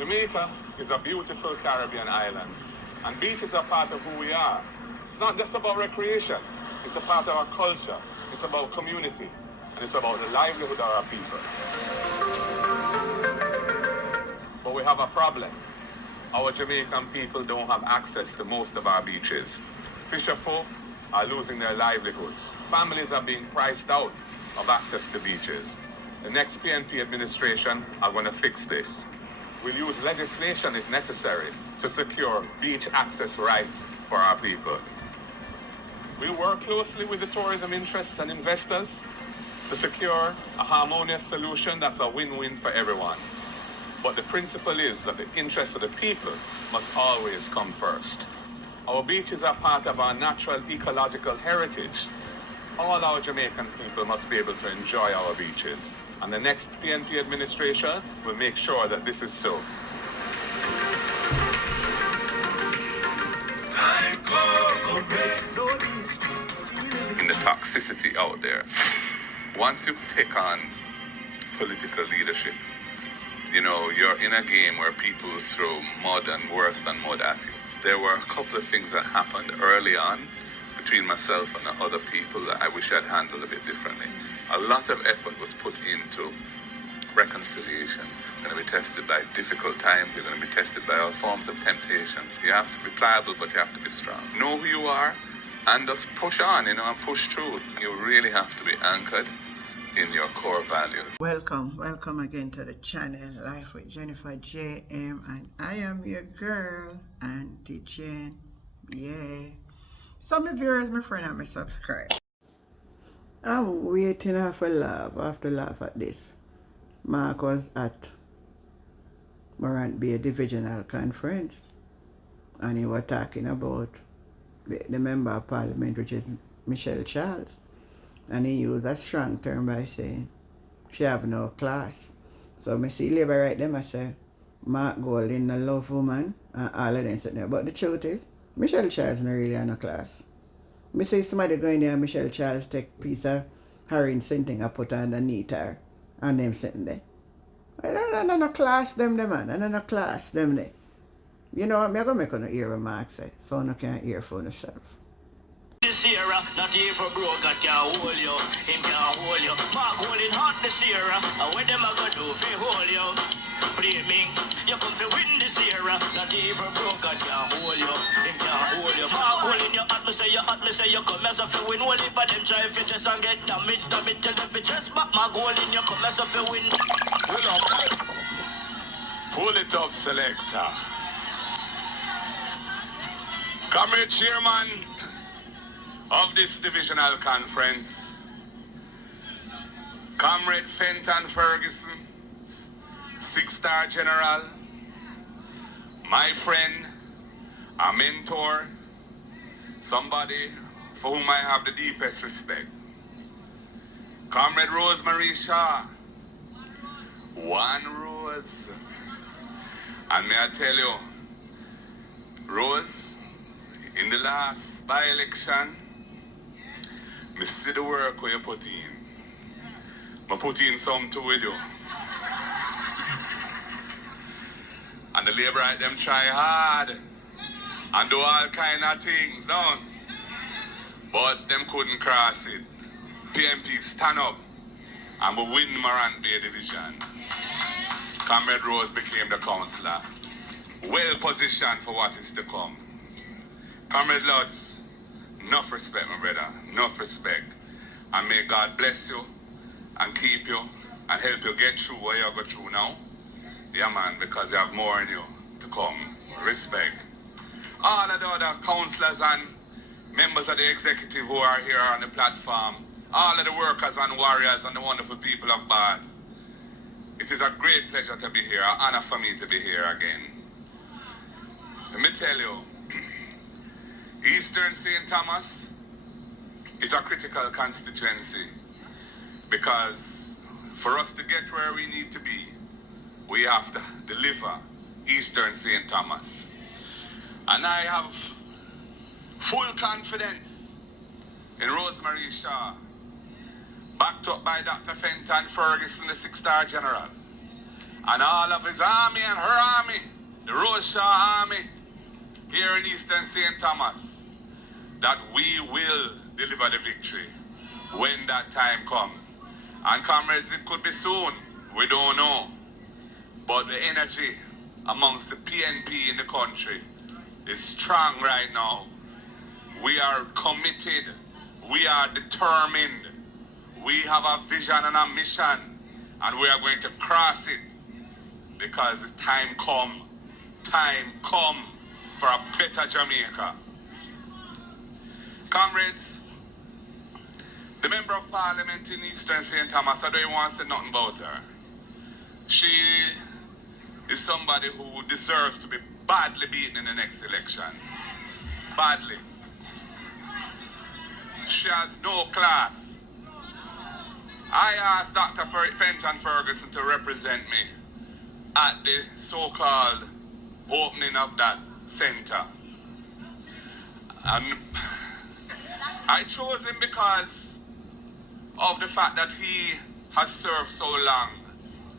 Jamaica is a beautiful Caribbean island, and beaches are part of who we are. It's not just about recreation, it's a part of our culture, it's about community, and it's about the livelihood of our people. But we have a problem. Our Jamaican people don't have access to most of our beaches. Fisher folk are losing their livelihoods. Families are being priced out of access to beaches. The next PNP administration are going to fix this. We'll use legislation if necessary to secure beach access rights for our people. We'll work closely with the tourism interests and investors to secure a harmonious solution that's a win-win for everyone. But the principle is that the interests of the people must always come first. Our beaches are part of our natural ecological heritage. All our Jamaican people must be able to enjoy our beaches. And the next PNP administration will make sure that this is so. In the toxicity out there, once you take on political leadership, you know, you're in a game where people throw mud and worse than mud at you. There were a couple of things that happened early on between myself and the other people that I wish I'd handled a bit differently. A lot of effort was put into reconciliation. You're going to be tested by difficult times. You're going to be tested by all forms of temptations. You have to be pliable, but you have to be strong. Know who you are and just push on, and push through. You really have to be anchored in your core values. Welcome again to the channel, Life with Jennifer JM, and I am your girl, Auntie Jen. Yeah. Some of you my friend, and me subscribe. I'm waiting half a laugh, after laugh at this. Mark was at Morant Bay Divisional Conference, and he was talking about the Member of Parliament, which is Michelle Charles. And he used a strong term by saying, she have no class. So I see Labour right there, I say, Mark Golding, no love woman, and all of them sitting there. But the truth is, Michelle Charles not really have no class. I see somebody going there and Michelle Charles take a piece of herring thing and put underneath her, and them sitting there. I don't know class them man. I don't know class them there. You know what, I'm going to make an ear Mark say, so you can't hear for yourself. This era, not here for broke, God can't hold you. Him can't hold you. Mark holding hot this era. And what them a gonna do for hold you? Play me. You come to win this era. Not here for broke, God can't hold you. Him can't hold you. Mark holding your hot, me say you come as if you win. Only for them try if you test and get damaged. Tell them if you chest back. Mark holding you come as if you win. Pull it up, selector. Comrade Chairman of this divisional conference, Comrade Fenton Ferguson, 6-star general, my friend, a mentor, somebody for whom I have the deepest respect. Comrade Rosemary Shaw, one Rose. And may I tell you, Rose, in the last by-election, I see the work where you put in. I put in some too with you. And the Labour right them try hard and do all kind of things, don't? But them couldn't cross it. PNP stand up and we win Morant Bay Division. Comrade Rose became the councillor. Well positioned for what is to come. Comrade Lodge, enough respect, my brother, enough respect. And may God bless you and keep you and help you get through what you go through now. Yeah, man, because you have more in you to come. Respect. All of the other councillors and members of the executive who are here on the platform, all of the workers and warriors and the wonderful people of Bath, it is a great pleasure to be here, an honor for me to be here again. Let me tell you, Eastern St. Thomas is a critical constituency because for us to get where we need to be, we have to deliver Eastern St. Thomas. And I have full confidence in Rosemary Shaw, backed up by Dr. Fenton Ferguson, the 6-star general, and all of his army and her army, the Russia army, here in Eastern St. Thomas, that we will deliver the victory when that time comes. And comrades, it could be soon. We don't know. But the energy amongst the PNP in the country is strong right now. We are committed. We are determined. We have a vision and a mission, and we are going to cross it because it's time come for a better Jamaica. Comrades, the Member of Parliament in Eastern St. Thomas, I don't even want to say nothing about her. She is somebody who deserves to be badly beaten in the next election. Badly. She has no class. I asked Dr. Fenton Ferguson to represent me at the so-called opening of that center. And I chose him because of the fact that he has served so long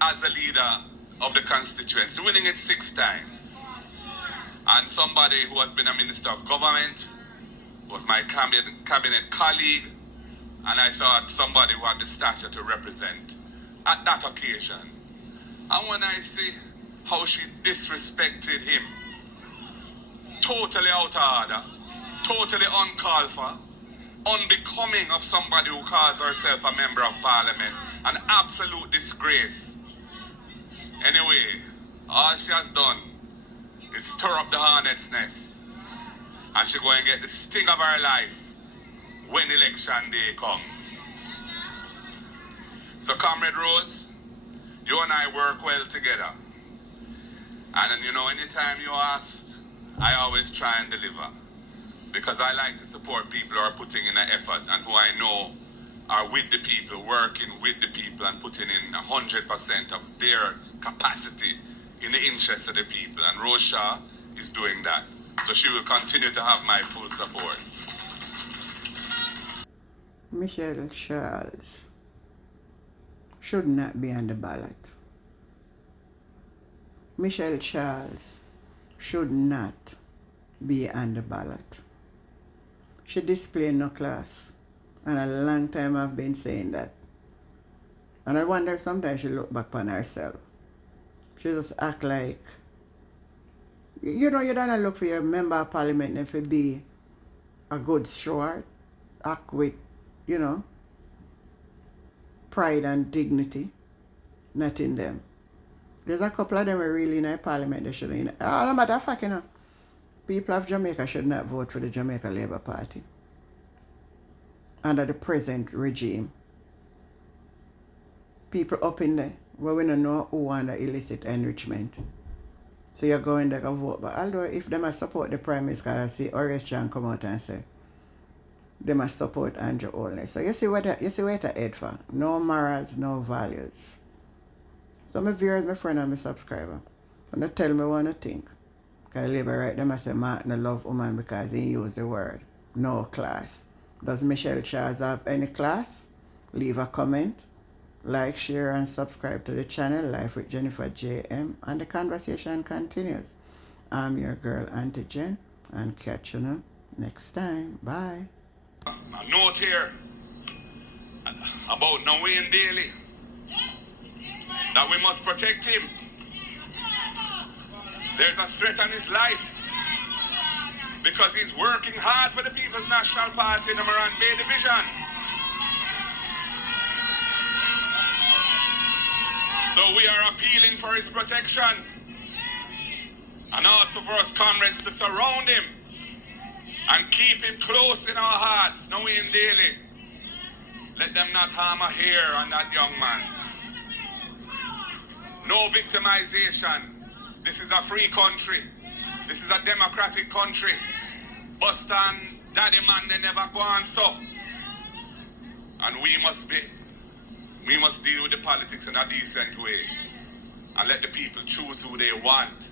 as a leader of the constituency, winning it 6 times. And somebody who has been a minister of government, was my cabinet colleague, and I thought somebody who had the stature to represent at that occasion. And when I see how she disrespected him, totally out of order, totally uncalled for, unbecoming of somebody who calls herself a member of parliament, an absolute disgrace. Anyway, all she has done is stir up the hornet's nest, and she go and get the sting of her life when election day come. So Comrade Rose, you and I work well together. And you know, anytime you ask, I always try and deliver. Because I like to support people who are putting in an effort and who I know are with the people, working with the people and putting in 100% of their capacity in the interest of the people. And Rose Shaw is doing that. So she will continue to have my full support. Michelle Charles should not be on the ballot. Michelle Charles should not be on the ballot. She displayed no class. And a long time I've been saying that. And I wonder if sometimes she look back on herself. She just act like, you know, you don't look for your member of parliament if it be a good steward, act with, you know, pride and dignity, not in them. There's a couple of them who are really in a parliament they shouldn't. As a matter of fact, you know, people of Jamaica should not vote for the Jamaica Labour Party under the present regime. People up in there where we don't know who want the illicit enrichment. So you're going there to vote. But although if they must support the Prime Minister, I see Horace Chan come out and say they must support Andrew Olney. So you see what it head for. No morals, no values. So my viewers, my friend and my subscriber, when they tell me what I think, because Labour right, they must say Martin love woman because he used the word no class. Does Michelle Charles have any class? Leave a comment. Like, share, and subscribe to the channel, Life with Jennifer JM, and the conversation continues. I'm your girl, Auntie Jen, and catch you next time. Bye. A note here about Nawain Daly, that we must protect him. There's a threat on his life because he's working hard for the People's National Party in the Moran Bay Division. So we are appealing for his protection, and also for us comrades to surround him and keep him close in our hearts, Nawain Daly. Let them not harm a hair on that young man. No victimization. This is a free country. This is a democratic country. Boston, daddy man, they never go on so. And we must deal with the politics in a decent way and let the people choose who they want.